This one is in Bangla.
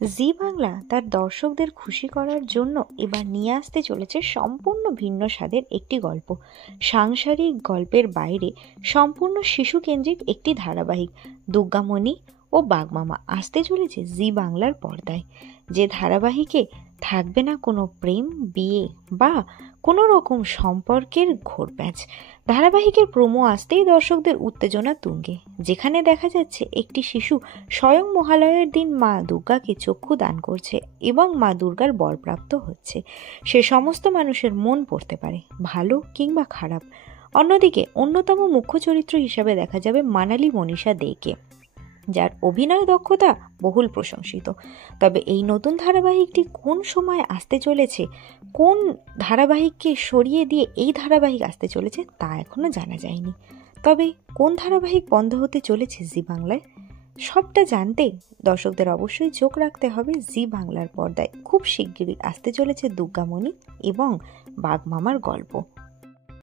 জি বাংলা তার দর্শকদের খুশি করার জন্য এবার নিয়ে আসতে চলেছে সম্পূর্ণ ভিন্ন স্বাদের একটি গল্প। সাংসারিক গল্পের বাইরে সম্পূর্ণ শিশুকেন্দ্রিক একটি ধারাবাহিক দুর্গামণি ও বাগমামা আসতে চলেছে জি বাংলার পর্দায়। যে ধারাবাহিকে থাকবে না কোনো প্রেম, বিয়ে বা কোনো রকম সম্পর্কের ঘোরপ্যাচ। ধারাবাহিকের প্রোমো আসতেই দর্শকদের উত্তেজনা তুঙ্গে, যেখানে দেখা যাচ্ছে একটি শিশু স্বয়ং মহালয়ের দিন মা দুর্গাকে চক্ষু দান করছে এবং মা দুর্গার বরপ্রাপ্ত হচ্ছে। সে সমস্ত মানুষের মন পড়তে পারে, ভালো কিংবা খারাপ। অন্যদিকে অন্যতম মুখ্য চরিত্র হিসাবে দেখা যাবে মানালি মনীষা দেকে, যার অভিনয় দক্ষতা বহুল প্রশংসিত। তবে এই নতুন ধারাবাহিকটি কোন সময় আসতে চলেছে, কোন ধারাবাহিককে সরিয়ে দিয়ে এই ধারাবাহিক আসতে চলেছে তা এখনো জানা যায়নি। তবে কোন ধারাবাহিক বন্ধ হতে চলেছে জি বাংলায়, সবটা জানতে দর্শকদের অবশ্যই চোখ রাখতে হবে জি বাংলার পর্দায়। খুব শিগগিরই আসতে চলেছে দুর্গামণি এবং বাগমামার গল্প।